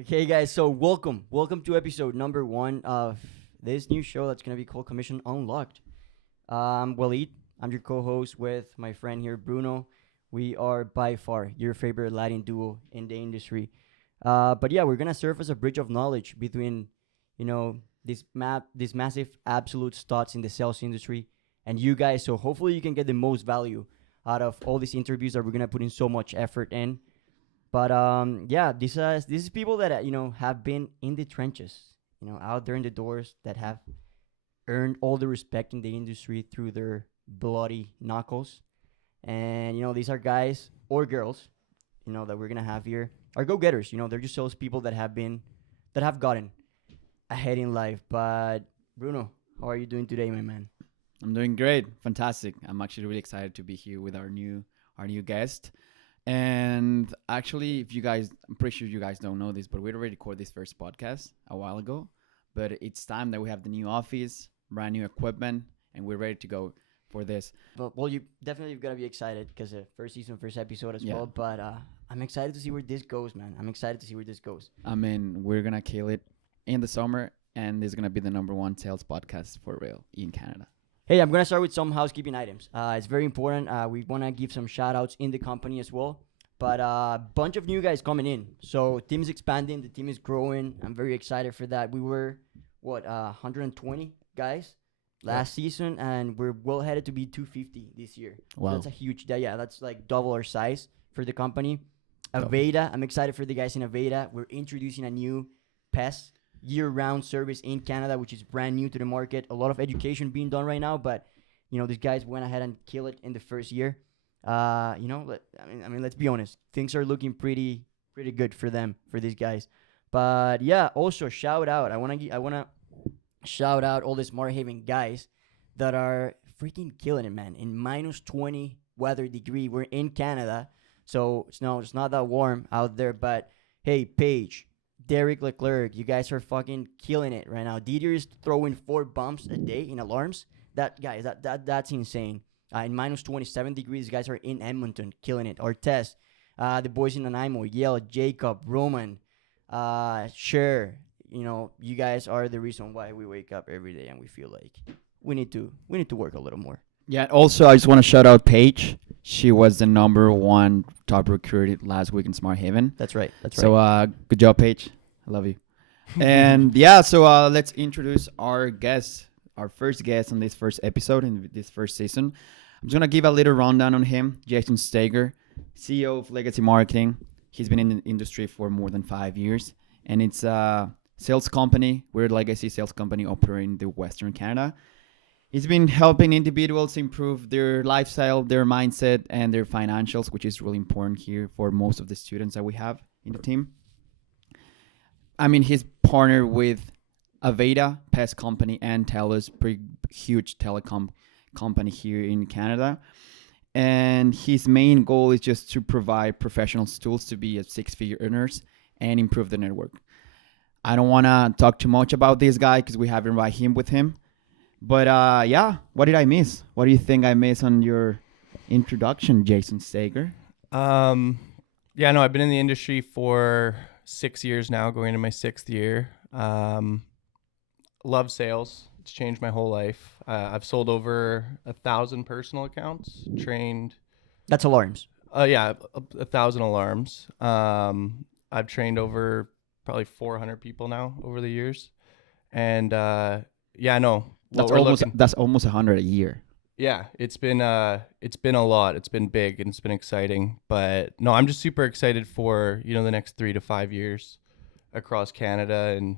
Okay, guys, so welcome to episode number 1 of this new show that's going to be called Commission Unlocked. Waleed, I'm your co-host with my friend here, Bruno. We are by far your favorite Latin duo in the industry. But yeah, we're going to serve as a bridge of knowledge between, these massive absolute thoughts in the sales industry and you guys. So hopefully you can get the most value out of all these interviews that we're going to put in so much effort in. But yeah, this is people that have been in the trenches, out there in the doors that have earned all the respect in the industry through their bloody knuckles. And these are guys or girls, that we're gonna have here are go-getters. They're just those people that have gotten ahead in life. But Bruno, how are you doing today, my man? I'm doing great, fantastic. I'm actually really excited to be here with our new guest. And actually, I'm pretty sure you guys don't know this, but we already recorded this first podcast a while ago. But it's time that we have the new office, brand new equipment, and we're ready to go for this. But well, you definitely got to be excited because first season, first episode as Yeah. well. But I'm excited to see where this goes, man. I'm excited to see where this goes. I mean, we're gonna kill it in the summer, and this is gonna be the number one sales podcast for real in Canada. Hey, I'm going to start with some housekeeping items. It's very important. We want to give some shout outs in the company as well. But a bunch of new guys coming in. So team is expanding. The team is growing. I'm very excited for that. We were, 120 guys last season, and we're well headed to be 250 this year. Wow. So that's a huge, that's like double our size for the company. Double. Aveda, I'm excited for the guys in Aveda. We're introducing a new PES year-round service in Canada, which is brand new to the market. A lot of education being done right now, but these guys went ahead and killed it in the first year. Let's be honest, things are looking pretty good for them, for these guys. But yeah, also shout out. I wanna shout out all the Smart Haven guys that are freaking killing it, man. In -20 weather degree, we're in Canada, so it's not that warm out there. But hey, Paige, Derek Leclerc, you guys are fucking killing it right now. Didier is throwing 4 bumps a day in alarms. That's insane. In -27 degrees, guys are in Edmonton, killing it. Artest, the boys in Nanaimo, Yale, Jacob, Roman, Cher. You guys are the reason why we wake up every day and we feel like we need to work a little more. Yeah. Also, I just want to shout out Paige. She was the number one top recruit last week in Smart Haven. That's right. So good job, Paige. I love you. And yeah, so let's introduce our first guest on this first episode in this first season. I'm just gonna give a little rundown on him. Jason Staiger, CEO of Legacy Marketing. He's been in the industry for more than 5 years, and it's a sales company. We're a legacy sales company operating in the Western Canada. He's been helping individuals improve their lifestyle, their mindset, and their financials, which is really important here for most of the students that we have in the team. I mean, he's partnered with Aveda, PES company, and TELUS, pretty huge telecom company here in Canada. And his main goal is just to provide professional tools to be a 6-figure earners and improve the network. I don't want to talk too much about this guy because we haven't invited him with him. But yeah, what did I miss? What do you think I missed on your introduction, Jason Staiger? Yeah, no, I've been in the industry for 6 years now, going into my 6th year. Love sales. It's changed my whole life. I've sold over 1,000 personal accounts, trained. That's alarms. Yeah, 1,000 alarms. I've trained over probably 400 people now over the years. And yeah, no. That's almost 100 a year. Yeah, it's been a lot. It's been big and it's been exciting. But no, I'm just super excited for, the next 3 to 5 years across Canada and,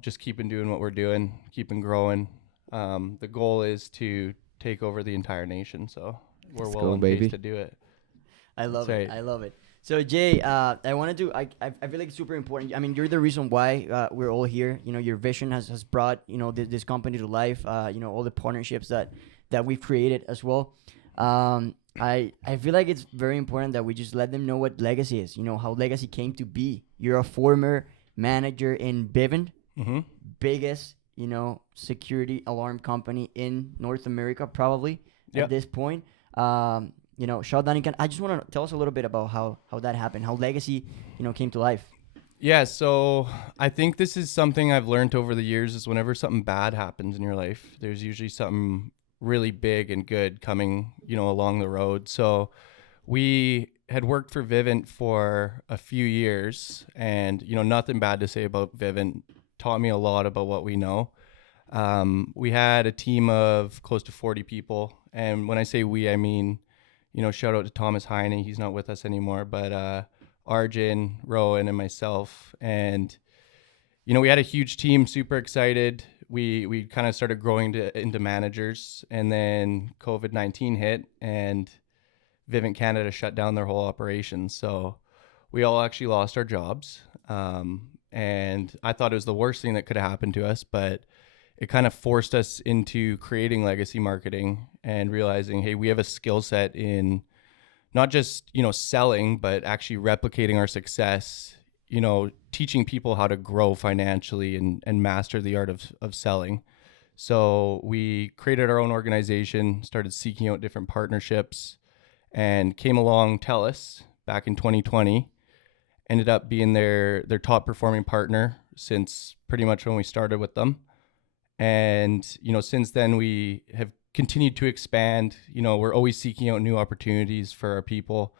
just keeping doing what we're doing, keeping growing. The goal is to take over the entire nation. So we're well on pace to do it. I love it. So Jay, I feel like it's super important. I mean, you're the reason why we're all here. Your vision has brought this company to life. All the partnerships that we've created as well. I feel like it's very important that we just let them know what Legacy is. How Legacy came to be. You're a former manager in Bivin, biggest security alarm company in North America, probably at this point. Shaw Dunnigan, I just want to tell us a little bit about how that happened, how Legacy, came to life. Yeah, so I think this is something I've learned over the years is whenever something bad happens in your life, there's usually something really big and good coming, along the road. So we had worked for Vivint for a few years and, nothing bad to say about Vivint. Taught me a lot about what we know. We had a team of close to 40 people. And when I say we, I mean, shout out to Thomas Heine. He's not with us anymore, but Arjun, Rowan, and myself. And, we had a huge team, super excited. We kind of started growing into managers. And then COVID-19 hit and Vivint Canada shut down their whole operations. So we all actually lost our jobs. And I thought it was the worst thing that could have happened to us, but it kind of forced us into creating legacy marketing and realizing, hey, we have a skill set in not just, selling, but actually replicating our success, teaching people how to grow financially and master the art of selling. So we created our own organization, started seeking out different partnerships, and came along TELUS back in 2020, ended up being their top performing partner since pretty much when we started with them. And, since then we have continued to expand. We're always seeking out new opportunities for our people.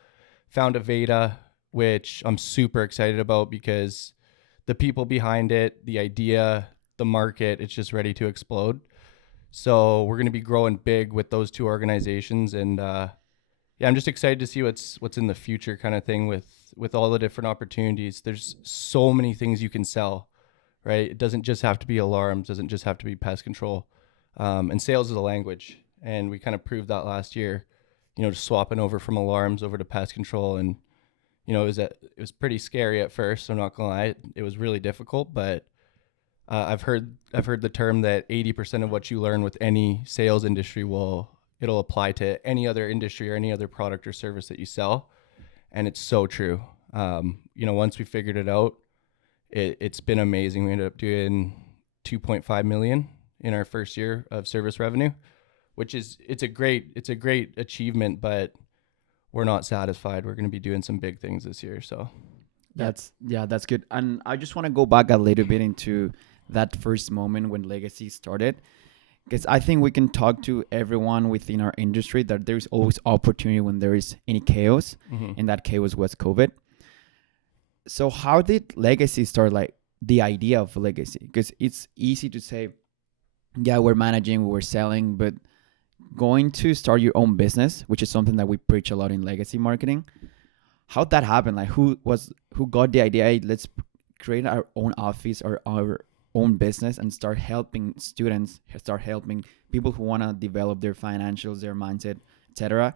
Found Aveda, which I'm super excited about because the people behind it, the idea, the market, it's just ready to explode. So we're going to be growing big with those two organizations. And I'm just excited to see what's in the future kind of thing with all the different opportunities. There's so many things you can sell. Right? It doesn't just have to be alarms, doesn't just have to be pest control. And sales is a language. And we kind of proved that last year, just swapping over from alarms over to pest control. And, it was pretty scary at first. I'm not going to lie. It was really difficult, but I've heard the term that 80% of what you learn with any sales industry it'll apply to any other industry or any other product or service that you sell. And it's so true. Once we figured it out, it's been amazing. We ended up doing 2.5 million in our first year of service revenue, which it's a great achievement, but we're not satisfied. We're going to be doing some big things this year. So that's good. And I just want to go back a little bit into that first moment when Legacy started, because I think we can talk to everyone within our industry that there's always opportunity when there is any chaos, and that chaos was COVID. So how did Legacy start, like the idea of Legacy? Because it's easy to say, yeah, we're managing, we're selling, but going to start your own business, which is something that we preach a lot in legacy marketing, how'd that happen? Like who got the idea, hey, let's create our own office or our own business and start helping students, start helping people who want to develop their financials, their mindset, etc.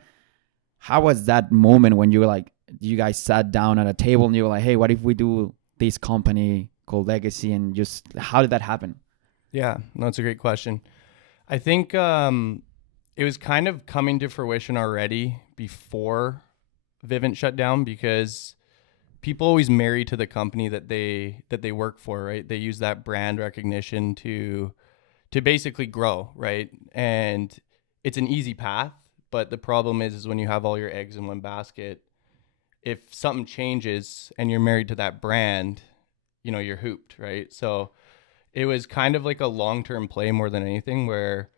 How was that moment when you were like, you guys sat down at a table and you were like, hey, what if we do this company called Legacy? And just how did that happen? Yeah, no, that's a great question. I think it was kind of coming to fruition already before Vivint shut down, because people always marry to the company that they work for, right? They use that brand recognition to basically grow, right? And it's an easy path, but the problem is when you have all your eggs in one basket, if something changes and you're married to that brand, you're hooped, right? So it was kind of like a long-term play more than anything, where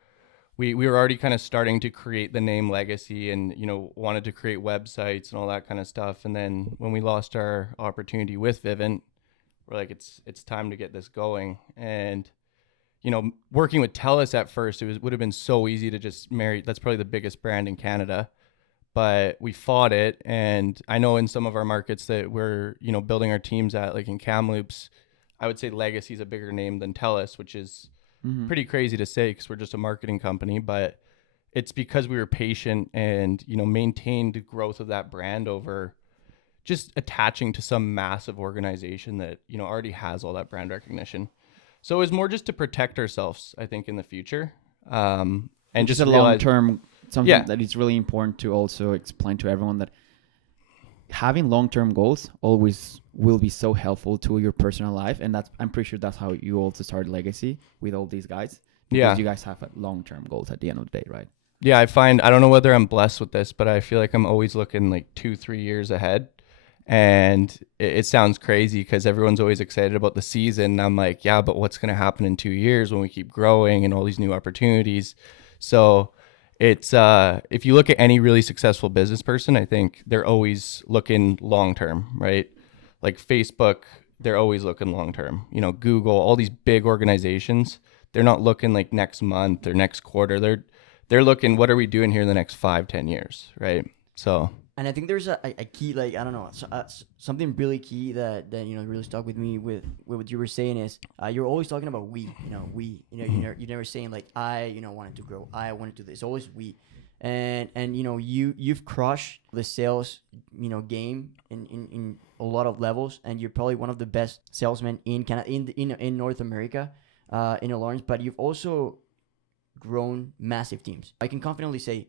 we were already kind of starting to create the name Legacy and, wanted to create websites and all that kind of stuff. And then when we lost our opportunity with Vivint, we're like, it's time to get this going. And, working with TELUS at first, would have been so easy to just marry. That's probably the biggest brand in Canada. But we fought it, and I know in some of our markets that we're, building our teams at, like in Kamloops, I would say Legacy is a bigger name than TELUS, which is pretty crazy to say because we're just a marketing company. But it's because we were patient and, maintained the growth of that brand over just attaching to some massive organization that, already has all that brand recognition. So it was more just to protect ourselves, I think, in the future. And just a long-term something that is really important to also explain to everyone, that having long-term goals always will be so helpful to your personal life. And I'm pretty sure that's how you also started Legacy with all these guys. Because you guys have long-term goals at the end of the day, right? Yeah, I don't know whether I'm blessed with this, but I feel like I'm always looking like 2-3 years ahead. And it sounds crazy because everyone's always excited about the season. And I'm like, yeah, but what's going to happen in 2 years when we keep growing and all these new opportunities? So it's if you look at any really successful business person, I think they're always looking long term, right? Like Facebook, they're always looking long term. You know, Google, all these big organizations, they're not looking like next month or next quarter. They're looking, what are we doing here in the next 5-10 years, right? So And I think there's a key, like, I don't know, something really key that really stuck with me with what you were saying is you're always talking about you're never saying like I wanted to grow, I wanted to do this. It's always we, and you've crushed the sales game in a lot of levels, and you're probably one of the best salesmen in Canada, in North America, in Lawrence. But you've also grown massive teams. I can confidently say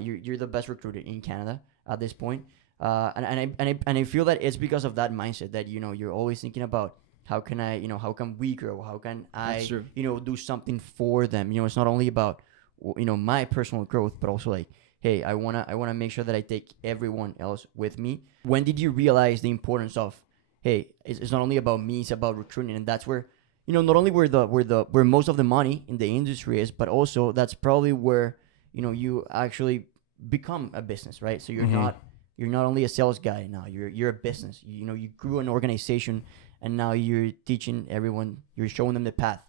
you're the best recruiter in Canada at this point. And I feel that it's because of that mindset that you're always thinking about how can we grow, how can I do something for them. It's not only about my personal growth, but also like, hey, I wanna make sure that I take everyone else with me. When did you realize the importance of, hey, it's not only about me, it's about recruiting? And that's where not only where most of the money in the industry is, but also that's probably where you actually become a business, right? So you're not only a sales guy now, you're a business. You grew an organization, and now you're teaching everyone, you're showing them the path.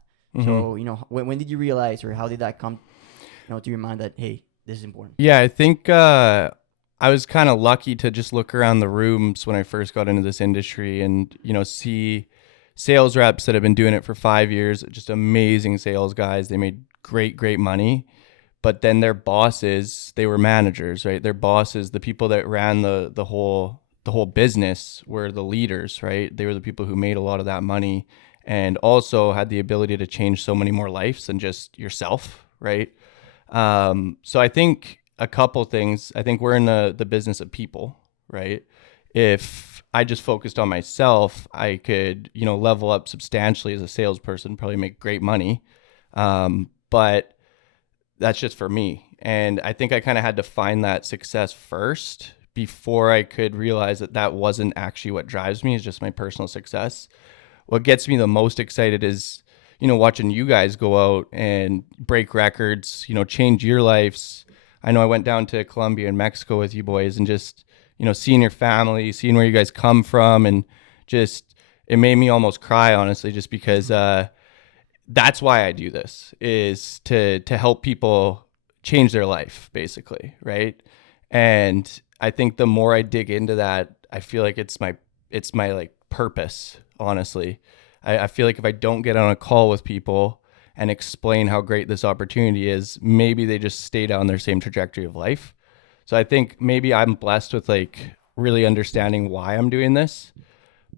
So when did you realize, or how did that come to your mind that, hey, this is important? yeah, I think I was kind of lucky to just look around the rooms when I first got into this industry and see sales reps that have been doing it for 5 years, just amazing sales guys. They made great money. But then their bosses, they were managers, right? Their bosses, the people that ran the whole business, were the leaders, right? They were the people who made a lot of that money, and also had the ability to change so many more lives than just yourself, right? So I think a couple things. I think we're in the business of people, right? If I just focused on myself, I could level up substantially as a salesperson, probably make great money, but that's just for me. And I think I kind of had to find that success first before I could realize that wasn't actually what drives me, is just my personal success. What gets me the most excited is, watching you guys go out and break records, change your lives. I know I went down to Colombia and Mexico with you boys, and just, seeing your family, seeing where you guys come from, and just, it made me almost cry, honestly, just because, that's why I do this, is to help people change their life, basically, right? And I think the more I dig into that, I feel like it's my like purpose, honestly. I feel like if I don't get on a call with people and explain how great this opportunity is, maybe they just stay down their same trajectory of life. So I think maybe I'm blessed with like really understanding why I'm doing this,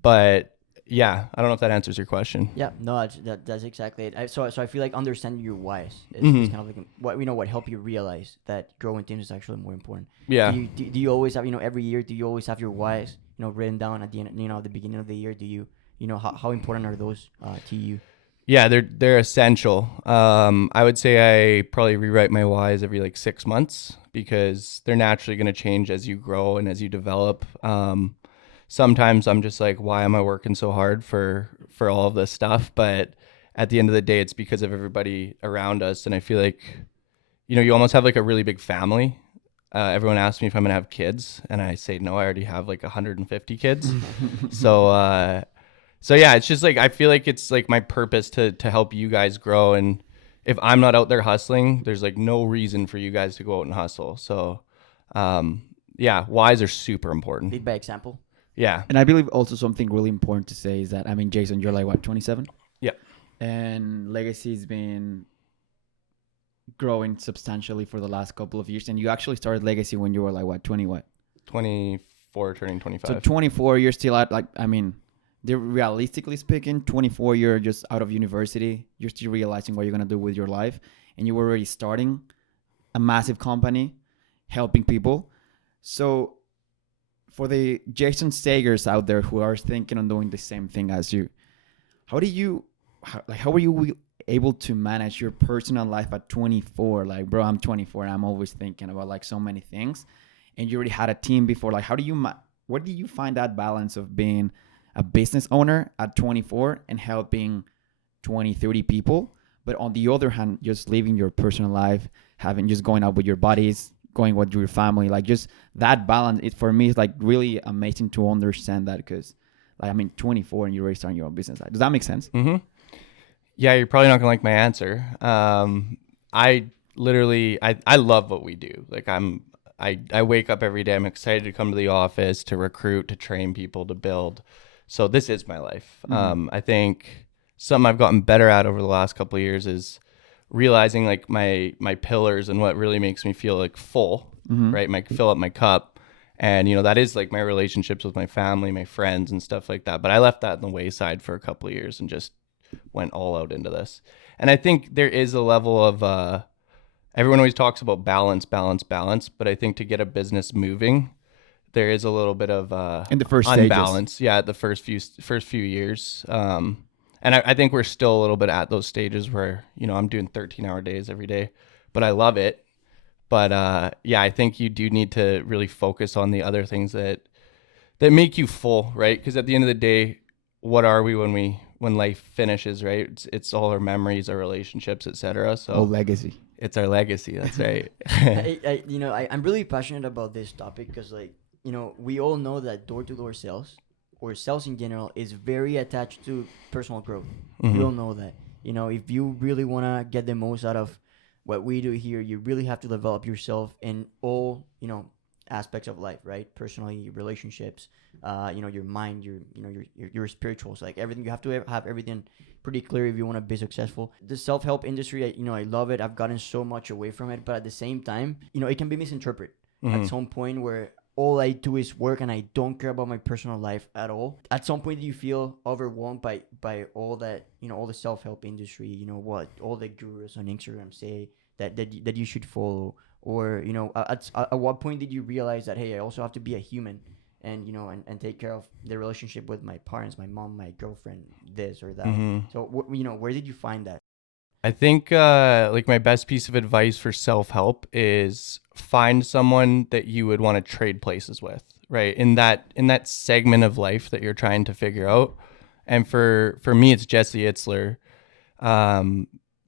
but yeah, I don't know if that answers your question. Yeah, no, that's exactly it. So I feel like understanding your whys is kind of like what helped you realize that growing teams is actually more important. Yeah. Do you always have every year? Do you always have your whys written down at the end? At the beginning of the year? Do you how important are those to you? Yeah, they're essential. I would say I probably rewrite my whys every like 6 months, because they're naturally going to change as you grow and as you develop. Sometimes I'm just like, why am I working so hard for all of this stuff? But at the end of the day, it's because of everybody around us. And I feel like, you almost have like a really big family. Everyone asks me if I'm going to have kids, and I say, no, I already have like 150 kids. So yeah, it's just like, I feel like it's like my purpose to help you guys grow. And if I'm not out there hustling, there's like no reason for you guys to go out and hustle. So yeah, whys are super important. Lead by example. Yeah. And I believe also something really important to say is that, Jason, you're like, what, 27? Yeah. And Legacy's been growing substantially for the last couple of years. And you actually started Legacy when you were like, what, 20 what? 24, turning 25. So 24, you're still at realistically speaking, 24, you're just out of university. You're still realizing what you're going to do with your life. And you were already starting a massive company, helping people. So for the Jason Staigers out there who are thinking on doing the same thing as you, how were you able to manage your personal life at 24? Like, bro, I'm 24 and I'm always thinking about like so many things, and you already had a team before. Like, how do you where do you find that balance of being a business owner at 24 and helping 20, 30 people, but on the other hand, just living your personal life, having just going out with your buddies, going with your family, like just that balance, it for me is like really amazing to understand that, because like, I mean, 24 and you're already starting your own business. Does that make sense? Mm-hmm. Yeah, you're probably not gonna like my answer. I literally, I love what we do. Like I wake up every day. I'm excited to come to the office, to recruit, to train people, to build. So this is my life. I think something I've gotten better at over the last couple of years is realizing like my pillars and what really makes me feel like full, right? Fill up my cup. And, that is like my relationships with my family, my friends and stuff like that. But I left that on the wayside for a couple of years and just went all out into this. And I think there is a level of, everyone always talks about balance, but I think to get a business moving, there is a little bit of in the first unbalance. stages. Yeah, the first few years. And I think we're still a little bit at those stages where, I'm doing 13-hour days every day, but I love it. But yeah, I think you do need to really focus on the other things that make you full, right? Because at the end of the day, what are we when life finishes, right? It's all our memories, our relationships, etc. So Legacy. It's our legacy. That's right. I'm really passionate about this topic because, like, we all know that door-to-door sales or sales in general is very attached to personal growth. We all know that. If you really want to get the most out of what we do here, you really have to develop yourself in all, aspects of life, right? Personally, relationships, your mind, your spirituals, like everything. You have to have everything pretty clear if you want to be successful. The self-help industry, I love it. I've gotten so much away from it, but at the same time, it can be misinterpreted at some point where all I do is work and I don't care about my personal life at all. At some point, you feel overwhelmed by all that, all the self-help industry, what all the gurus on Instagram say that you should follow. Or, at what point did you realize that, hey, I also have to be a human and, and take care of the relationship with my parents, my mom, my girlfriend, this or that. So, where did you find that? I think like my best piece of advice for self-help is find someone that you would want to trade places with, right? In that segment of life that you're trying to figure out. And for me, it's Jesse Itzler.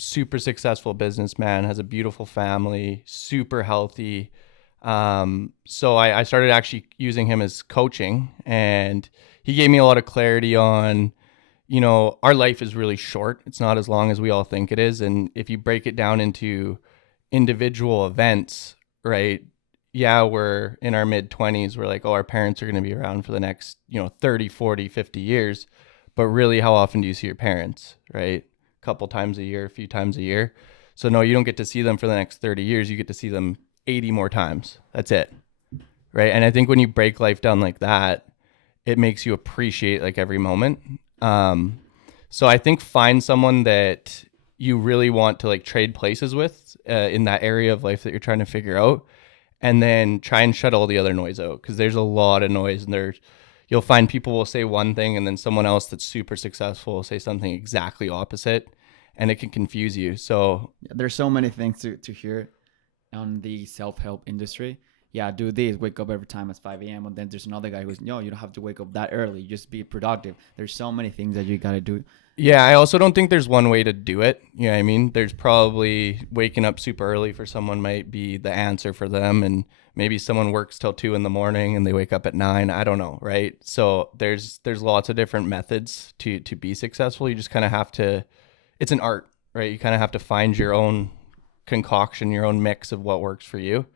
Super successful businessman, has a beautiful family, super healthy. So I started actually using him as coaching, and he gave me a lot of clarity on, our life is really short. It's not as long as we all think it is. And if you break it down into individual events, right? Yeah, we're in our mid 20s. We're like, oh, our parents are going to be around for the next, 30, 40, 50 years. But really, how often do you see your parents, right? Couple times a year, a few times a year. So no, you don't get to see them for the next 30 years. You get to see them 80 more times. That's it. Right. And I think when you break life down like that, it makes you appreciate like every moment. So I think find someone that you really want to like trade places with in that area of life that you're trying to figure out, and then try and shut all the other noise out, because there's a lot of noise, and you'll find people will say one thing and then someone else that's super successful will say something exactly opposite, and it can confuse you. So there's so many things to hear on the self-help industry. Yeah, do this, wake up every time at 5 a.m. And then there's another guy who's, no, you don't have to wake up that early. Just be productive. There's so many things that you got to do. Yeah, I also don't think there's one way to do it. You know what I mean? There's probably waking up super early for someone might be the answer for them. And maybe someone works till 2 a.m. and they wake up at 9. I don't know, right? So there's lots of different methods to be successful. You just kind of have to, it's an art, right? You kind of have to find your own concoction, your own mix of what works for you,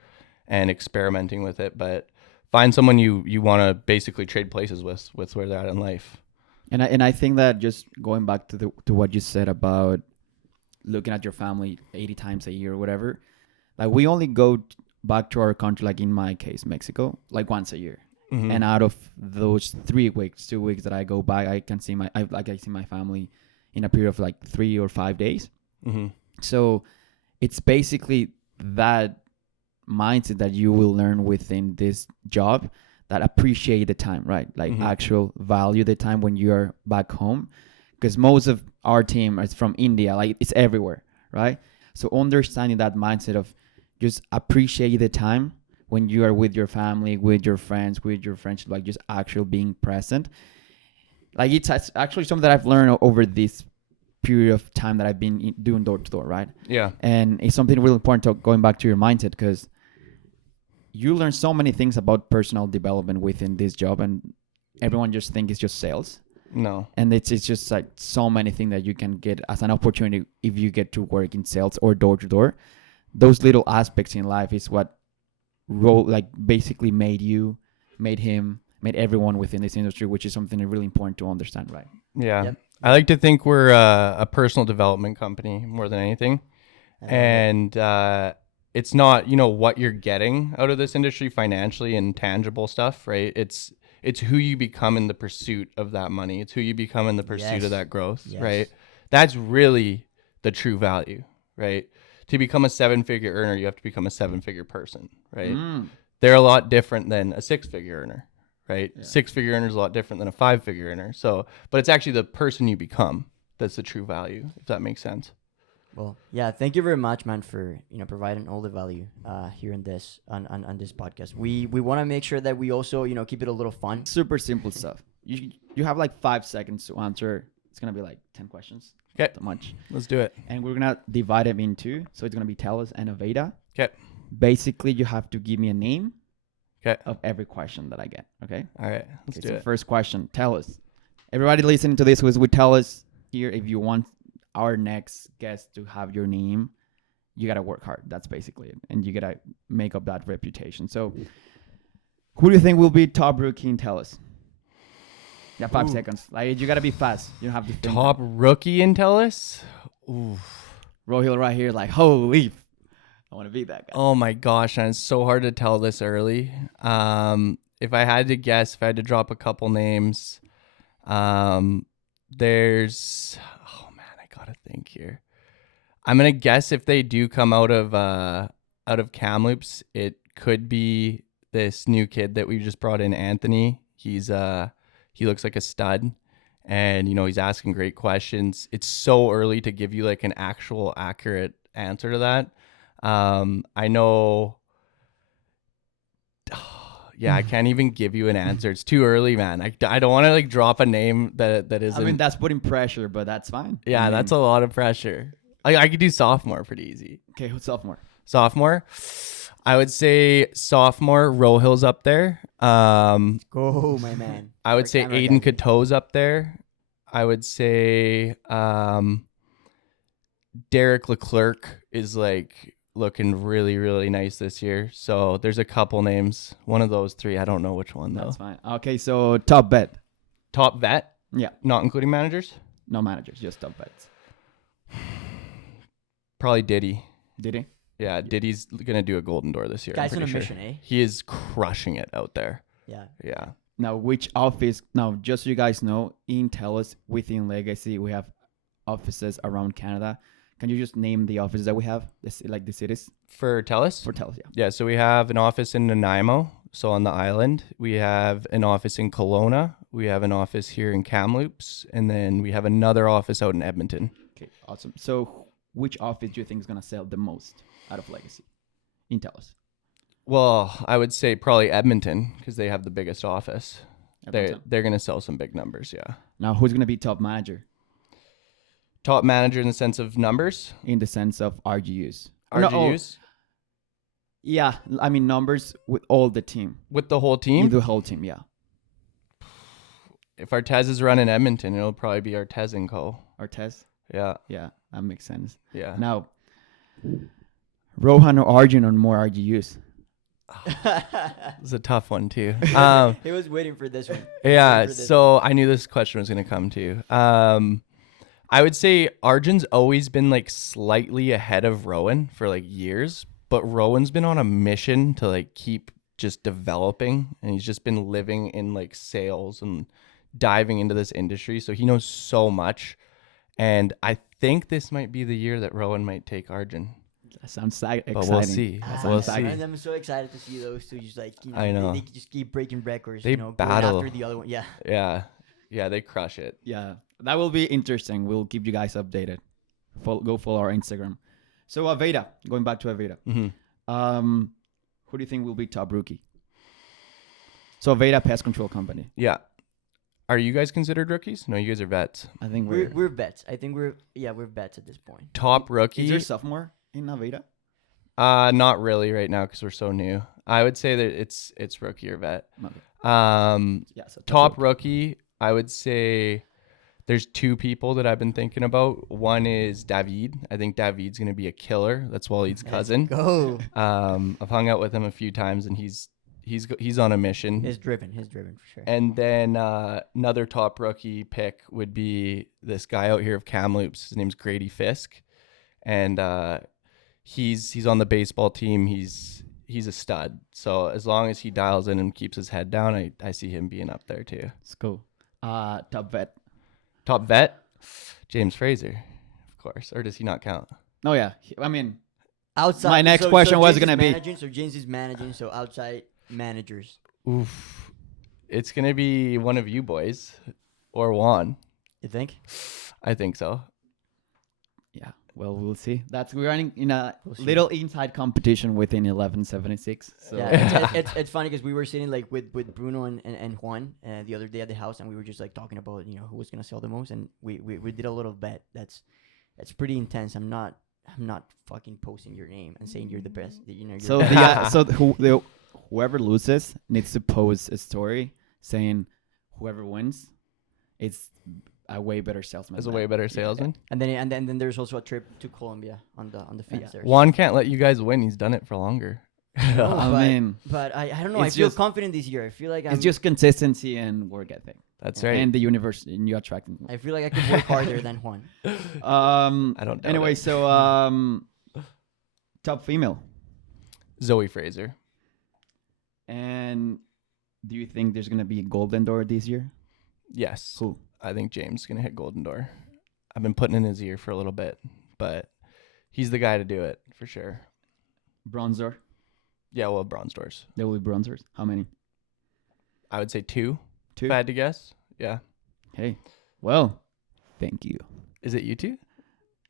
and experimenting with it. But find someone you want to basically trade places with where they're at in life. And I think that just going back to what you said about looking at your family 80 times a year or whatever, like we only go back to our country, like in my case, Mexico, like once a year. Mm-hmm. And out of those 3 weeks, 2 weeks that I go back, I can see I see my family in a period of like 3 or 5 days. Mm-hmm. So it's basically that mindset that you will learn within this job, that appreciate the time, right? Like mm-hmm. actual value the time when you're back home, because most of our team is from India, like it's everywhere, right? So understanding that mindset of just appreciate the time when you are with your family, with your friends, with your friendship, like just actually being present. Like it's actually something that I've learned over this period of time that I've been doing door to door, right? Yeah. And it's something really important to going back to your mindset, because you learn so many things about personal development within this job, and everyone just think it's just sales. No. And it's just like so many things that you can get as an opportunity if you get to work in sales or door to door. Those little aspects in life is what basically made everyone within this industry, which is something really important to understand, right? Yeah. Yep. I like to think we're a personal development company more than anything. And it's not, what you're getting out of this industry financially and tangible stuff, right? It's who you become in the pursuit of that money. It's who you become in the pursuit Yes. of that growth, Yes. right? That's really the true value, right? To become a 7-figure earner, you have to become a 7-figure person, right? They're a lot different than a 6-figure earner, right? Yeah. 6-figure earner is a lot different than a 5-figure earner. So, but it's actually the person you become that's the true value, if that makes sense. Well, yeah, thank you very much, man, for providing all the value here in this on this podcast. We want to make sure that we also keep it a little fun. Super simple stuff. You have like 5 seconds to answer. It's gonna be like 10 questions. Okay. Not that much. Let's do it. And we're gonna divide them in two. So it's gonna be Tellus and Aveda. Okay. Basically, you have to give me a name Okay. of every question that I get. Okay. All right. Let's do So it. first question, Tellus. Everybody listening to this who is with Tellus here, if you want our next guest to have your name, you gotta work hard. That's basically it, and you gotta make up that reputation. So, who do you think will be top rookie in Tellus? Yeah, 5 Ooh. seconds. Like you gotta be fast. You don't have to think. Top rookie in Tellus? Ooh. Rohil right here, like holy, I want to be that guy. Oh my gosh, and it's so hard to tell this early. If I had to guess, if I had to drop a couple names, there's I gotta think here. I'm gonna guess if they do come out of Kamloops, it could be this new kid that we just brought in, Anthony. He looks like a stud, and he's asking great questions. It's so early to give you like an actual accurate answer to that. I know. Yeah, I can't even give you an answer. It's too early, man. I don't want to like drop a name that isn't. I mean, that's putting pressure, but that's fine. Yeah, that's a lot of pressure. I could do sophomore pretty easy. Okay, who's sophomore? Sophomore, I would say sophomore. Rohill's up there. Go, my man. I would say Aiden Kato's up there. I would say Derek Leclerc is like looking really, really nice this year. So there's a couple names. One of those three. I don't know which one though. That's fine. Okay, so top bet. Top vet, Yeah, not including managers. no managers, just top bets. Probably Diddy. Did he? Yeah, Diddy's gonna do a Golden Door this year. I'm Guy's on a pretty sure. mission, eh? He is crushing it out there. Yeah. Yeah. Now, which office? Now, just so you guys know, in Tellus within Legacy, we have offices around Canada. Can you just name the offices that we have, like the cities For Tellus? for Tellus? Yeah. Yeah, so we have an office in Nanaimo, so on the island. We have an office in Kelowna. We have an office here in Kamloops, and then we have another office out in Edmonton. Okay, awesome. So, which office do you think is gonna sell the most out of Legacy in Tellus? Well, I would say probably Edmonton because they have the biggest office. Edmonton. They're going to sell some big numbers, yeah. Now, who's gonna be top manager Top manager in the sense of numbers? in the sense of RGUs? No, RGUs? yeah, I mean numbers with all the team. With the whole In team? the whole team, yeah. If Artez is running Edmonton, it'll probably be Artez and Co. Artez. Yeah, Yeah, that makes sense. yeah. Now, Rohan or Arjun on more RGUs? It's a tough one too. He was waiting for this one. Yeah, Waiting for this so I knew this question was going to come to you. I would say Arjun's always been like slightly ahead of Rowan for like years, but Rowan's been on a mission to like keep just developing, and he's just been living in like sales and diving into this industry, so he knows so much. And I think this might be the year that Rowan might take Arjun. That sounds exciting. But we'll see. That We'll sounds see. And I'm so excited to see those two. Just like I know. They just keep breaking records. They going battle. after the other one. Yeah. Yeah, they crush it. Yeah, that will be interesting. We'll keep you guys updated. Go follow our Instagram. So Aveda, going back to Aveda. Mm-hmm. who do you think will be top rookie? So Veda Pest Control Company. Yeah. Are you guys considered rookies? No, you guys are vets. I think We're vets. I think we're vets at this point. Top Is rookie? there a sophomore in Veda? Not really right now because we're so new. I would say that it's rookie or vet. Okay. Yeah. So Top rookie, I would say there's two people that I've been thinking about. One is David. I think David's gonna be a killer. That's Waleed's cousin. Go. I've hung out with him a few times, and he's on a mission. He's driven for sure. And then another top rookie pick would be this guy out here of Kamloops. His name's Grady Fisk, and he's on the baseball team. He's a stud. So as long as he dials in and keeps his head down, I see him being up there too. Let's go. Top vet. Top vet, James Fraser, of course. Or does he not count? Oh yeah. I mean, Outside. My next question was James gonna is be- managing, so James is managing. So outside managers. Oof, it's gonna be one of you boys or Juan. You think? I think so. yeah. Well, we'll see. We're running in a We'll see. little inside competition within 1176. So Yeah, it's funny because we were sitting like with Bruno and Juan the other day at the house, and we were just like talking about who was gonna sell the most, and we did a little bet. That's pretty intense. I'm not fucking posting your name and saying you're the best. You're So the best. whoever loses needs to post a story saying whoever wins, it's a way better salesman. Is a way better salesman. and then there's also a trip to Colombia on the feeds there. Juan can't let you guys win. He's done it for longer. No, I but- mean, But I don't know. I it's feel just- confident this year. I feel like I'm. it's just consistency and work ethic, That's Yeah. right. and the universe, and you attracting. I feel like I could work harder than Juan. I don't doubt Anyway, it. so top female, Zoe Fraser. and do you think there's gonna be a golden door this year? Yes. Who? I think James is going to hit Golden Door. I've been putting in his ear for a little bit, but he's the guy to do it for sure. Bronze door. Yeah, well, bronze doors. There will be bronzers. How many? I would say two. Two. If I had to guess. Yeah. Hey, well, thank you. Is it you two?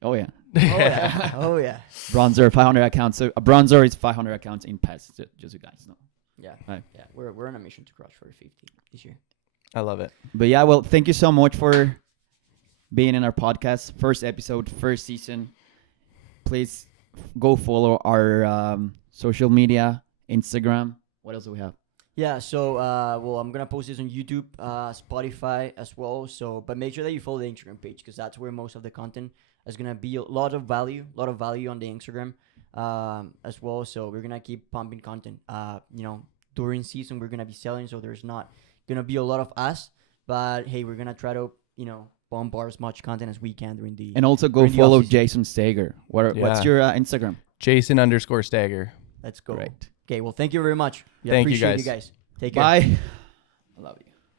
Oh yeah, Oh yeah. Oh yeah. bronzer 500 accounts. So a bronzer is 500 accounts in PES. Just so you guys know. Yeah. Right. Yeah. We're on a mission to crush for 50 this year. I love it. But yeah, well, thank you so much for being in our podcast. First episode, first season. Please go follow our social media, Instagram. What else do we have? Yeah, so well, I'm gonna post this on YouTube, Spotify as well. So, but make sure that you follow the Instagram page because that's where most of the content is gonna be. A lot of value on the Instagram as well. So we're gonna keep pumping content. During season we're gonna be selling, so there's not gonna be a lot of us. But hey, we're gonna try to bombard as much content as we can during the. And also go during the follow off-season. Jason Staiger. What's Yeah. your Instagram? Jason_Stagger. Let's go. Great. Okay, well, thank you very much. Thank you, Appreciate guys. you guys. Take care. Bye. I love you.